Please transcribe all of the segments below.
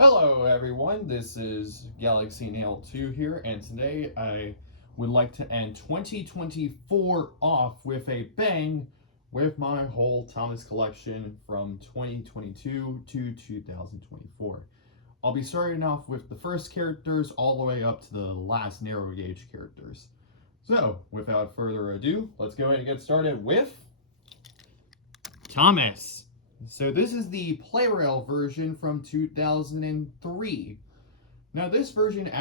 Hello everyone, this is Galaxy Nail 2 here, and today I would like to end 2024 off with a bang with my whole Thomas collection from 2022 to 2024. I'll be starting off with the first characters all the way up to the last narrow gauge characters. So, without further ado, let's go ahead and get started with Thomas. So this is the Playrail version from 2003. Now this version,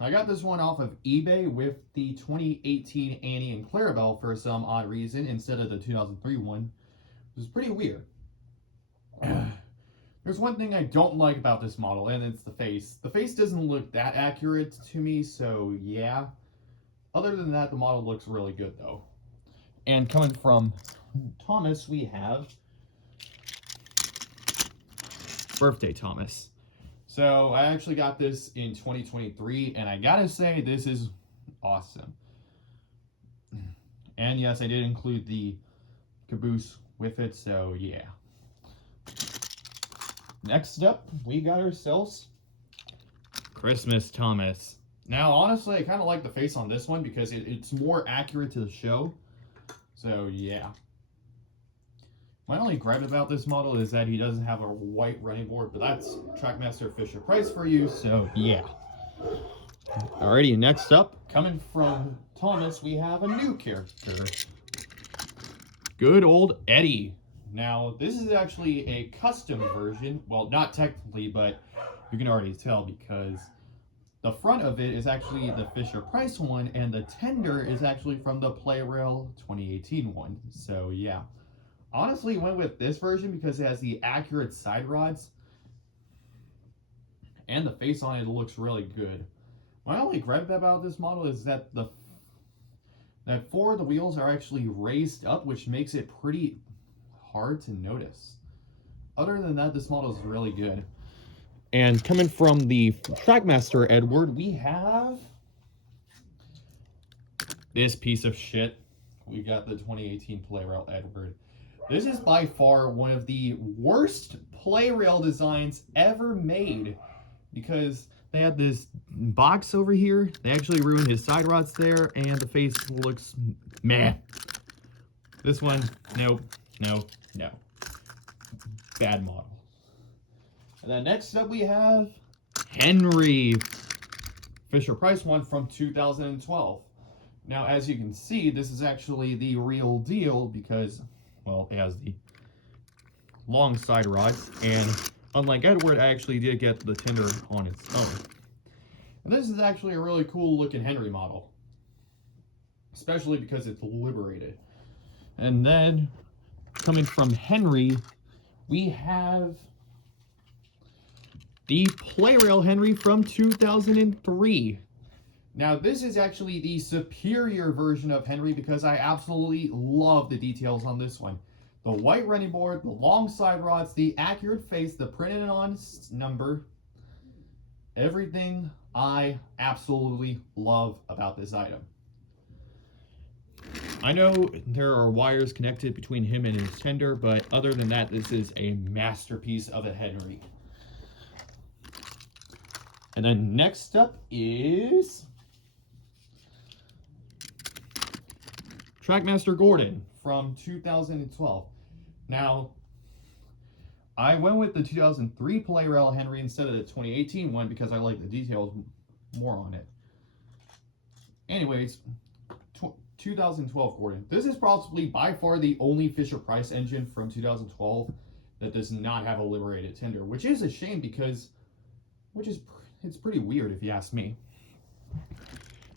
I got this one off of eBay with the 2018 Annie and Clarabelle for some odd reason instead of the 2003 one. It was pretty weird. There's one thing I don't like about this model, and it's the face. The face doesn't look that accurate to me, so yeah. Other than that, the model looks really good though. And coming from Thomas, we have Birthday Thomas. So I actually got this in 2023, and I gotta say this is awesome. And yes, I did include the caboose with it, so yeah. Next up, we got ourselves Christmas Thomas. Now, honestly, I kind of like the face on this one because it's more accurate to the show. So yeah. My only gripe about this model is that he doesn't have a white running board, but that's Trackmaster Fisher-Price for you, so yeah. Alrighty, next up, coming from Thomas, we have a new character. Good old Eddie. Now, this is actually a custom version. Well, not technically, but you can already tell because the front of it is actually the Fisher-Price one, and the tender is actually from the Playrail 2018 one, so yeah. Honestly, went with this version because it has the accurate side rods, and the face on it looks really good. My only gripe about this model is that four of the wheels are actually raised up, which makes it pretty hard to notice. Other than that, this model is really good. And coming from the Trackmaster Edward, we have this piece of shit. We got the 2018 Playrail Edward. This is by far one of the worst Playrail designs ever made because they had this box over here. They actually ruined his side rods there, and the face looks meh. This one, nope, no. Bad model. And then next up we have Henry, Fisher-Price one from 2012. Now, as you can see, this is actually the real deal because, well, it has the long side rods, and unlike Edward, I actually did get the tender on its own. And this is actually a really cool looking Henry model, especially because it's liberated. And then, coming from Henry, we have the Playrail Henry from 2003. Now, this is actually the superior version of Henry because I absolutely love the details on this one. The white running board, the long side rods, the accurate face, the printed on number, everything I absolutely love about this item. I know there are wires connected between him and his tender, but other than that, this is a masterpiece of a Henry. And then next up is Trackmaster Gordon from 2012. Now, I went with the 2003 Playrail Henry instead of the 2018 one because I like the details more on it. Anyways, 2012 Gordon. This is probably by far the only Fisher-Price engine from 2012 that does not have a liberated tender, which is a shame because, it's pretty weird if you ask me.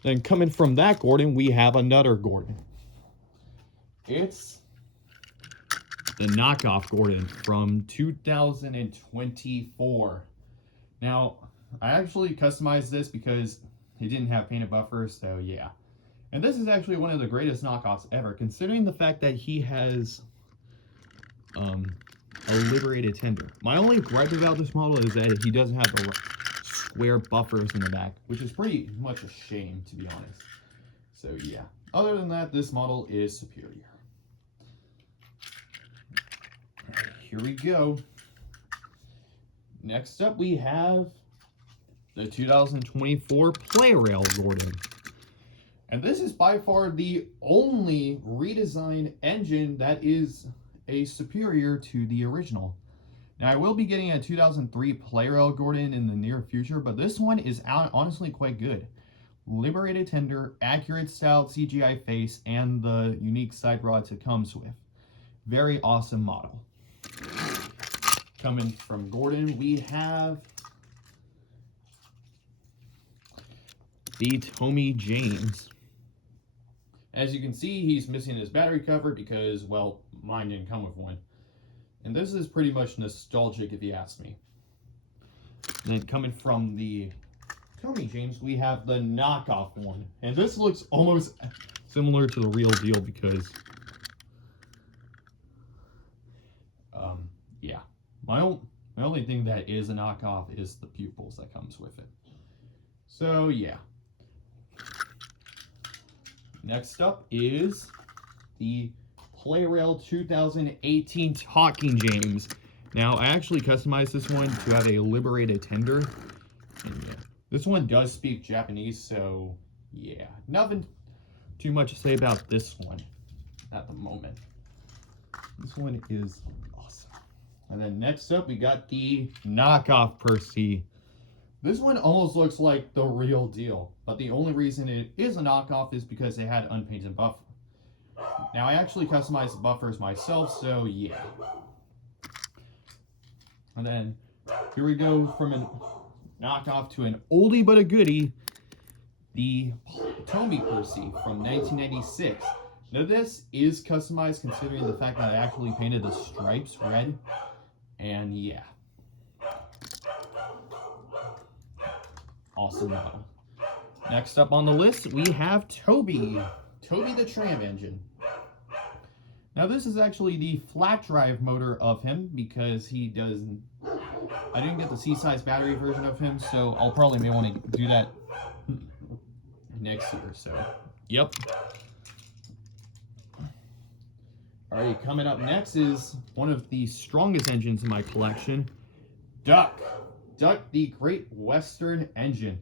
Then coming from that Gordon, we have another Gordon. It's the knockoff Gordon from 2024. Now, I actually customized this because he didn't have painted buffers, so yeah. And this is actually one of the greatest knockoffs ever, considering the fact that he has a liberated tender. My only gripe about this model is that he doesn't have the square buffers in the back, which is pretty much a shame, to be honest. So yeah. Other than that, this model is superior. Here we go. Next up, we have the 2024 Play Rail Gordon. And this is by far the only redesigned engine that is a superior to the original. Now, I will be getting a 2003 Play Rail Gordon in the near future, but this one is honestly quite good. Liberated tender, accurate styled CGI face, and the unique side rods it comes with. Very awesome model. Coming from Gordon, we have the Toby James. As you can see, he's missing his battery cover because, well, mine didn't come with one. And this is pretty much nostalgic if you ask me. And then coming from the Toby James, we have the knockoff one. And this looks almost similar to the real deal because, yeah. My only thing that is a knockoff is the pupils that comes with it. So, yeah. Next up is the Playrail 2018 Talking James. Now, I actually customized this one to have a liberated tender. And yeah, this one does speak Japanese, so yeah. Nothing too much to say about this one at the moment. This one is awesome. And then next up, we got the knockoff Percy. This one almost looks like the real deal, but the only reason it is a knockoff is because they had unpainted buffer. Now, I actually customized the buffers myself, so yeah. And then here we go from a knockoff to an oldie but a goodie, the Toby Percy from 1996. Now, this is customized considering the fact that I actually painted the stripes red, and yeah. Awesome model. Next up on the list, we have Toby the Tram Engine. Now, this is actually the flat drive motor of him because he doesn't. I didn't get the C-size battery version of him, so I'll probably may want to do that next year. So, yep. Alright, coming up next is one of the strongest engines in my collection, Duck, the Great Western Engine.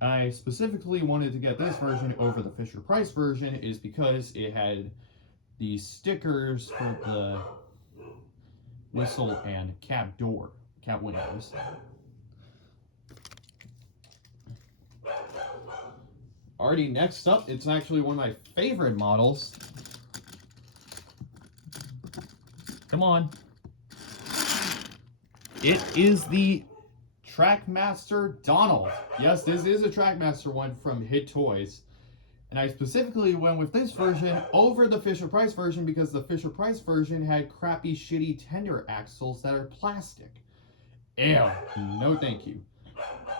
I specifically wanted to get this version over the Fisher-Price version is because it had the stickers for the whistle and cab windows. Already next up, it's actually one of my favorite models. Come on. It is the Trackmaster Donald. Yes, this is a Trackmaster one from Hit Toys. And I specifically went with this version over the Fisher-Price version because the Fisher-Price version had crappy, shitty tender axles that are plastic. Ew, no thank you.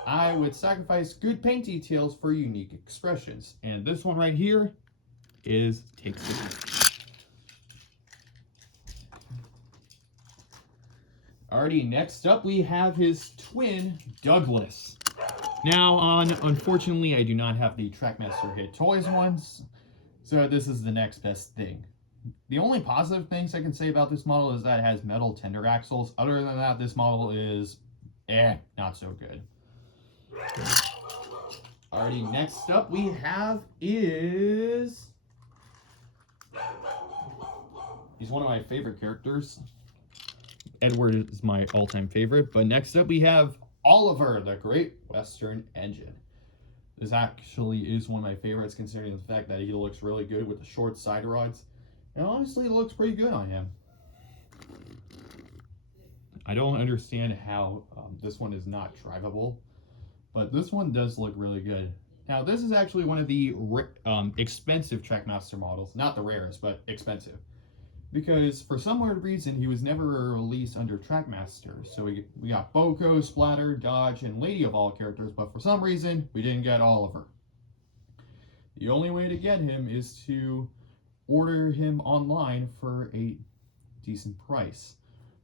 I would sacrifice good paint details for unique expressions. And this one right here takes it. Alrighty, next up we have his twin, Douglas. Now, unfortunately, I do not have the Trackmaster Hit Toys ones, so this is the next best thing. The only positive things I can say about this model is that it has metal tender axles. Other than that, this model is, not so good. Alrighty, next up we have is... He's one of my favorite characters. Edward is my all-time favorite, but next up we have Oliver, the Great Western Engine. This actually is one of my favorites considering the fact that he looks really good with the short side rods. And honestly, it looks pretty good on him. I don't understand how this one is not drivable, but this one does look really good. Now, this is actually one of the expensive Trackmaster models. Not the rarest, but expensive. Because for some weird reason, he was never released under Trackmaster. So we got Boko, Splatter, Dodge, and Lady of all characters, but for some reason, we didn't get Oliver. The only way to get him is to order him online for a decent price.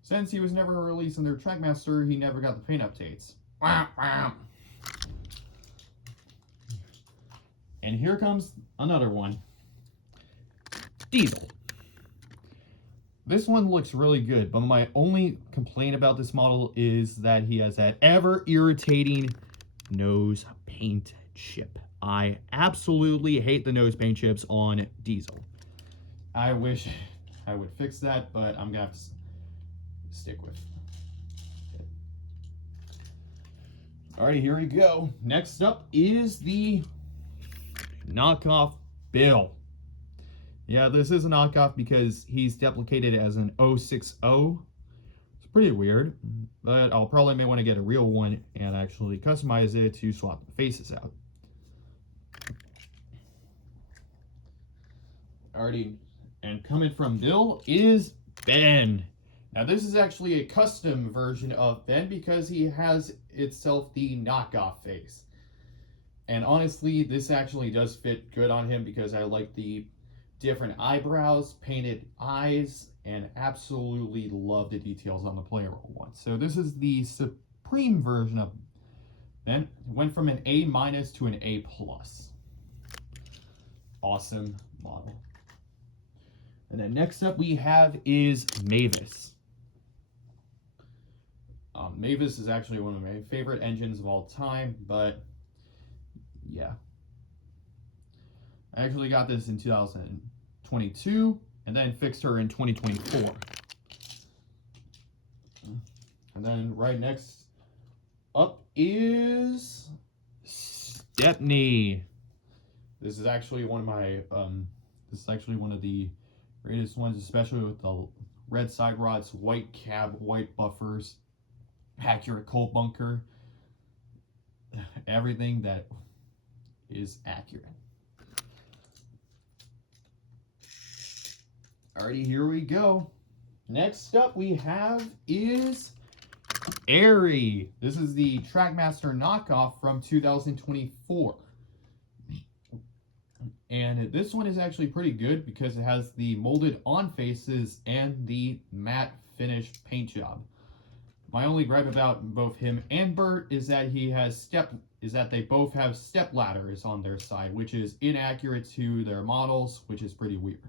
Since he was never released under Trackmaster, he never got the paint updates. And here comes another one. Diesel. This one looks really good, but my only complaint about this model is that he has that ever-irritating nose paint chip. I absolutely hate the nose paint chips on Diesel. I wish I would fix that, but I'm gonna have to stick with it. Alrighty, here we go. Next up is the knockoff Bill. Yeah, this is a knockoff because he's duplicated as an 060. It's pretty weird, but I'll probably may want to get a real one and actually customize it to swap the faces out. Alrighty, and coming from Bill is Ben. Now this is actually a custom version of Ben because he has itself the knockoff face. And honestly, this actually does fit good on him because I like the different eyebrows, painted eyes, and absolutely love the details on the player roll one. So this is the supreme version of Ben. It went from an A- to an A+. Awesome model. And then next up we have is Mavis. Mavis is actually one of my favorite engines of all time, but yeah. I actually got this in 2022 and then fixed her in 2024. And then right next up is Stepney. This is actually one of my the greatest ones, especially with the red side rods, white cab, white buffers, accurate coal bunker, everything that is accurate. Alrighty, here we go. Next up we have is Arry. This is the Trackmaster knockoff from 2024. And this one is actually pretty good because it has the molded on faces and the matte finished paint job. My only gripe about both him and Bert is that they both have step ladders on their side, which is inaccurate to their models, which is pretty weird.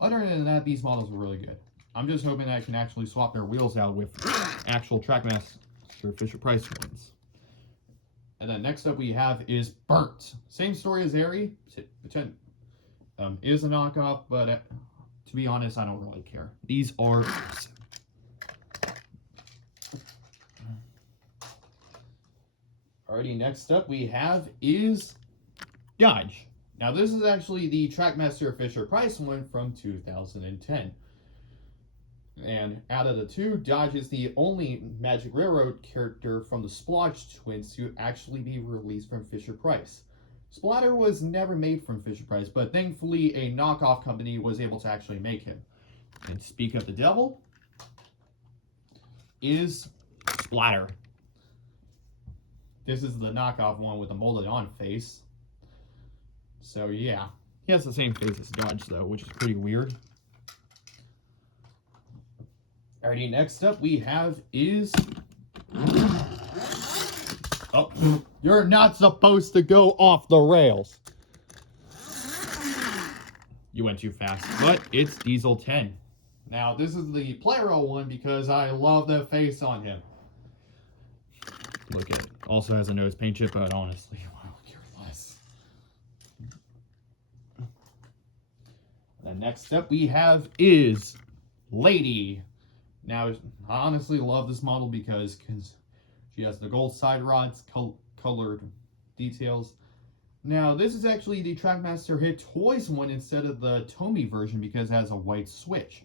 Other than that, these models are really good. I'm just hoping that I can actually swap their wheels out with actual Trackmaster Fisher-Price ones. And then next up we have is Bert. Same story as Arry. Is a knockoff, but to be honest, I don't really care. These are awesome. Alrighty, next up we have is Dodge. Now this is actually the Trackmaster Fisher-Price one from 2010. And out of the two, Dodge is the only Magic Railroad character from the Splotch twins to actually be released from Fisher-Price. Splatter was never made from Fisher-Price, but thankfully a knockoff company was able to actually make him. And speak of the devil is Splatter. This is the knockoff one with the molded on face. So yeah, he has the same face as Dodge though, which is pretty weird. Alrighty, next up we have is... Oh, you're not supposed to go off the rails. You went too fast, but it's Diesel 10. Now, this is the player roll one because I love the face on him. Look at it. Also has a nose paint chip, but honestly, I don't care less. The next up we have is Lady. Now, I honestly love this model because she has the gold side rods, colored details. Now, this is actually the Trackmaster Hit Toys one instead of the Toby version because it has a white switch.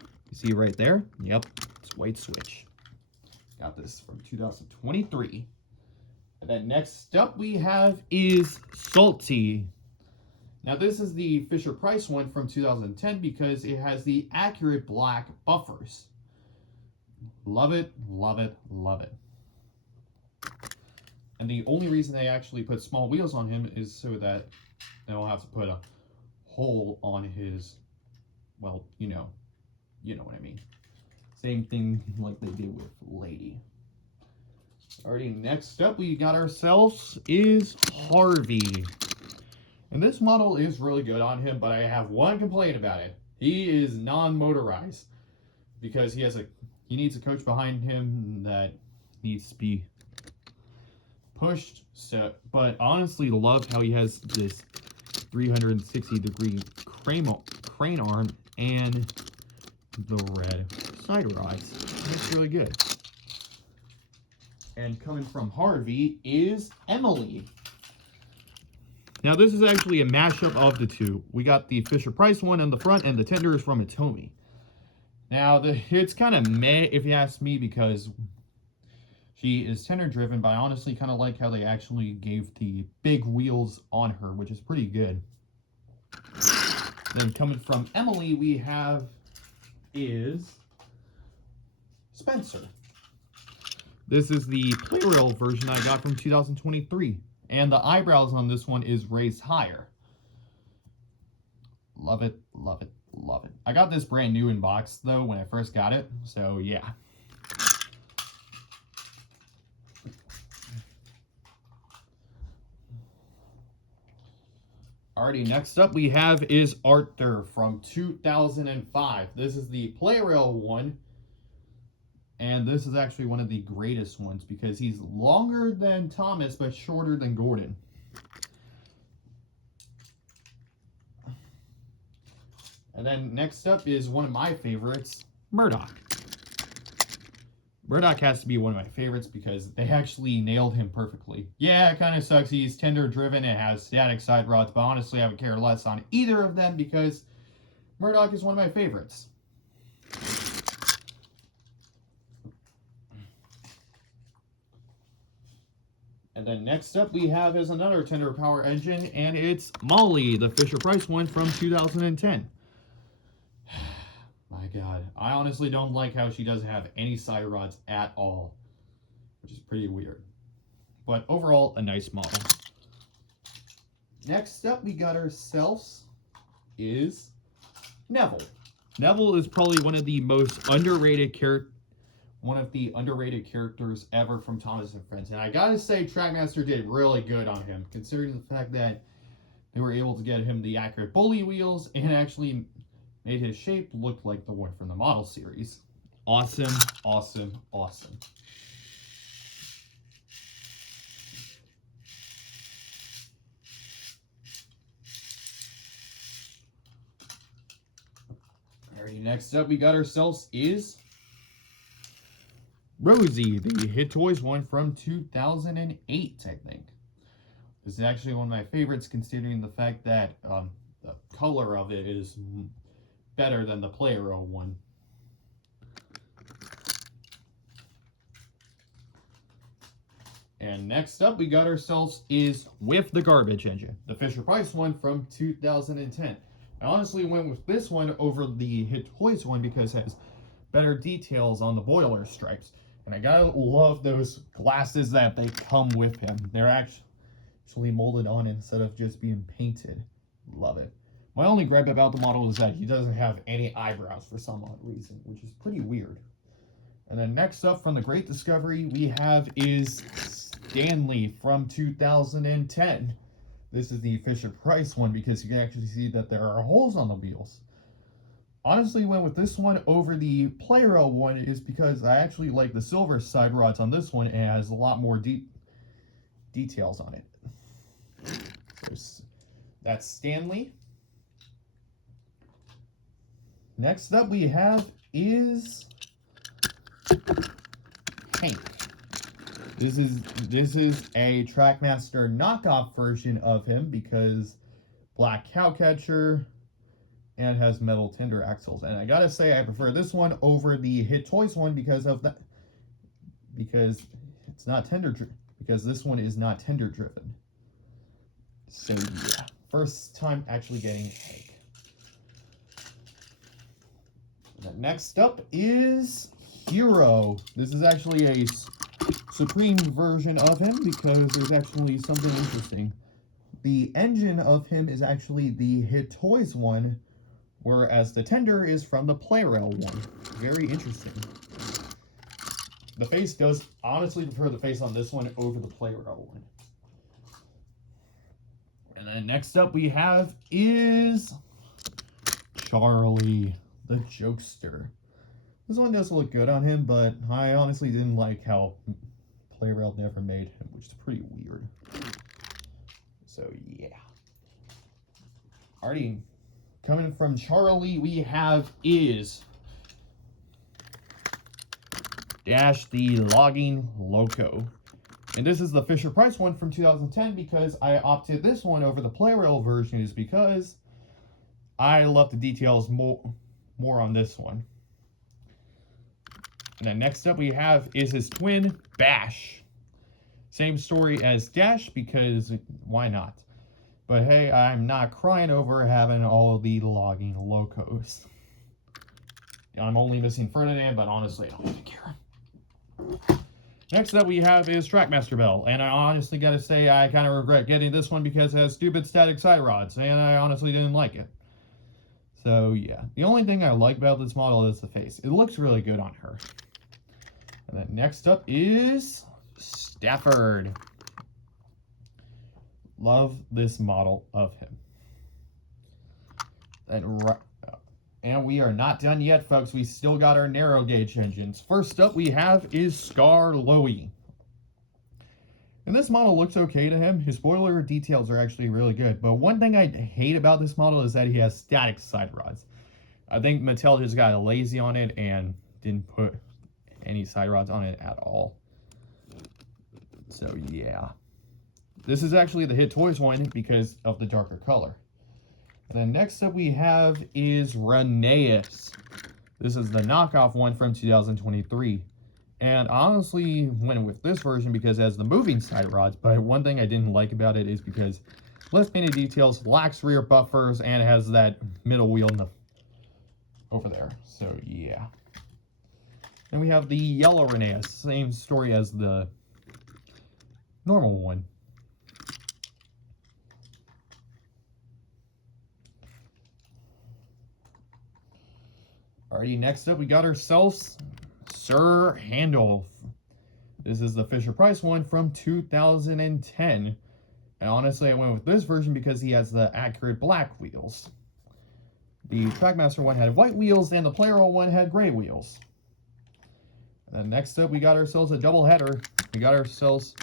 You see right there? Yep, it's white switch. Got this from 2023. And then next up we have is Salty. Now, this is the Fisher-Price one from 2010 because it has the accurate black buffers. Love it, love it, love it. And the only reason they actually put small wheels on him is so that they don't have to put a hole on his, well, you know what I mean. Same thing like they did with Lady. Alrighty, next up we got ourselves is Harvey. And this model is really good on him, but I have one complaint about it. He is non-motorized because he needs a coach behind him that needs to be pushed. So, but honestly, love how he has this 360-degree crane arm and the red side rods. That's really good. And coming from Harvey is Emily. Now this is actually a mashup of the two. We got the Fisher-Price one on the front, and the tender is from a Toby. Now it's kind of meh if you ask me, because she is tender driven, but I honestly kind of like how they actually gave the big wheels on her, which is pretty good. Then coming from Emily, we have is Spencer. This is the Playrail version I got from 2023. And the eyebrows on this one is raised higher. Love it, love it, love it. I got this brand new in box, though, when I first got it. So, yeah. Alrighty, next up we have is Arthur from 2005. This is the Playrail one. And this is actually one of the greatest ones because he's longer than Thomas, but shorter than Gordon. And then next up is one of my favorites, Murdock. Murdock has to be one of my favorites because they actually nailed him perfectly. Yeah, it kind of sucks. He's tender driven and has static side rods, but honestly, I would care less on either of them because Murdock is one of my favorites. And then next up we have is another tender power engine, and it's Molly, the Fisher-Price one from 2010. My God, I honestly don't like how she doesn't have any side rods at all, which is pretty weird. But overall, a nice model. Next up we got ourselves is Neville. Neville is probably one of the underrated characters ever from Thomas and Friends. And I gotta say, Trackmaster did really good on him, considering the fact that they were able to get him the accurate bully wheels and actually made his shape look like the one from the model series. Awesome, awesome, awesome. Alrighty, next up we got ourselves is Rosie, the Hit Toys one from 2008, I think. This is actually one of my favorites, considering the fact that the color of it is better than the Playrail one. And next up we got ourselves is with the garbage engine, the Fisher-Price one from 2010. I honestly went with this one over the Hit Toys one because it has better details on the boiler stripes. And I gotta love those glasses that they come with him. They're actually molded on instead of just being painted. Love it. My only gripe about the model is that he doesn't have any eyebrows for some odd reason, which is pretty weird. And then next up from the Great Discovery we have is Stanley from 2010. This is the Fisher-Price one because you can actually see that there are holes on the wheels. Honestly, went with this one over the Playrail one is because I actually like the silver side rods on this one, and it has a lot more details on it. So that's Stanley. Next up we have is Hank. This is a Trackmaster knockoff version of him because black cowcatcher and has metal tender axles. And I gotta say, I prefer this one over the Hit Toys one because of that. Because it's not because this one is not tender driven. So yeah, first time actually getting Hank. Next up is Hiro. This is actually a Supreme version of him because there's actually something interesting. The engine of him is actually the Hit Toys one, whereas the tender is from the Playrail one. Very interesting. The face does honestly prefer the face on this one over the Playrail one. And then next up we have is Charlie, the jokester. This one does look good on him, but I honestly didn't like how Playrail never made him, which is pretty weird. So, yeah. Alrighty. Coming from Charlie, we have is Dash the Logging Loco. And this is the Fisher-Price one from 2010 because I opted this one over the Playrail version is because I love the details more on this one. And then next up we have is his twin, Bash. Same story as Dash because why not? But hey, I'm not crying over having all of the logging locos. I'm only missing Ferdinand, but honestly, I don't even care. Next up we have is Trackmaster Bell, and I honestly gotta say I kind of regret getting this one because it has stupid static side rods, and I honestly didn't like it. So yeah, the only thing I like about this model is the face. It looks really good on her. And then next up is Stafford. Love this model of him. And we are not done yet, folks. We still got our narrow gauge engines. First up we have is Scar Lowy. And this model looks okay to him. His spoiler details are actually really good. But one thing I hate about this model is that he has static side rods. I think Mattel just got lazy on it and didn't put any side rods on it at all. So yeah. This is actually the Hit Toys one because of the darker color. And then next up we have is Rheneas. This is the knockoff one from 2023. And I honestly went with this version because it has the moving side rods, but one thing I didn't like about it is because less painted details, lacks rear buffers, and it has that middle wheel over there. So yeah. Then we have the yellow Rheneas, same story as the normal one. Alrighty, next up we got ourselves Sir Handle. This is the Fisher-Price one from 2010. And honestly, I went with this version because he has the accurate black wheels. The Trackmaster one had white wheels, and the Playroll one had gray wheels. And then next up, we got ourselves a double header. We got ourselves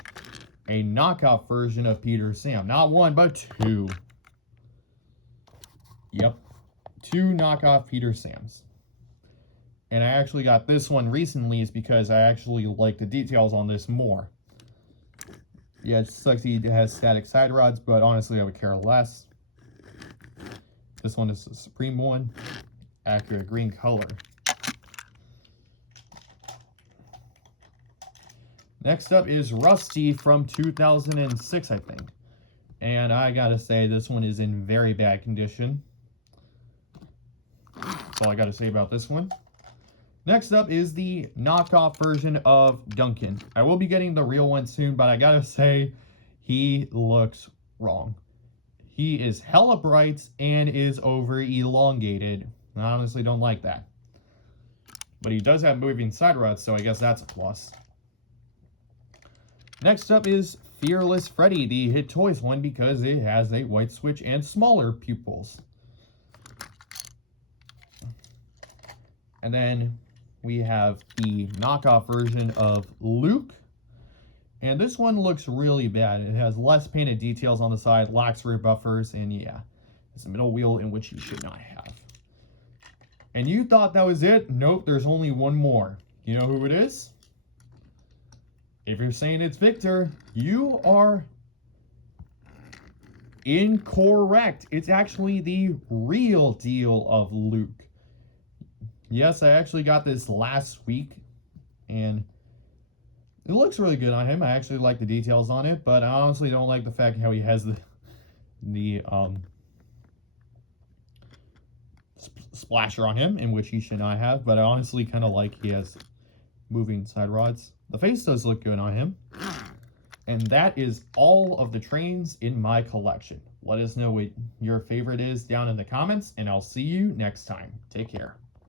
a knockoff version of Peter Sam. Not one, but two. Yep, two knockoff Peter Sams. And I actually got this one recently is because I actually like the details on this more. Yeah, it sucks he has static side rods, but honestly I would care less. This one is the Supreme one. Accurate green color. Next up is Rusty from 2006, I think. And I gotta say, this one is in very bad condition. That's all I gotta say about this one. Next up is the knockoff version of Duncan. I will be getting the real one soon, but I gotta say, he looks wrong. He is hella bright and is over elongated. I honestly don't like that. But he does have moving side rods, so I guess that's a plus. Next up is Fearless Freddy, the Hit Toys one, because it has a white switch and smaller pupils. And then we have the knockoff version of Luke. And this one looks really bad. It has less painted details on the side, lacks rear buffers, and yeah, it's a middle wheel in which you should not have. And you thought that was it? Nope, there's only one more. You know who it is? If you're saying it's Victor, you are incorrect. It's actually the real deal of Luke. Yes, I actually got this last week, and it looks really good on him. I actually like the details on it, but I honestly don't like the fact how he has the splasher on him, in which he should not have, but I honestly kind of like he has moving side rods. The face does look good on him. And that is all of the trains in my collection. Let us know what your favorite is down in the comments, and I'll see you next time. Take care.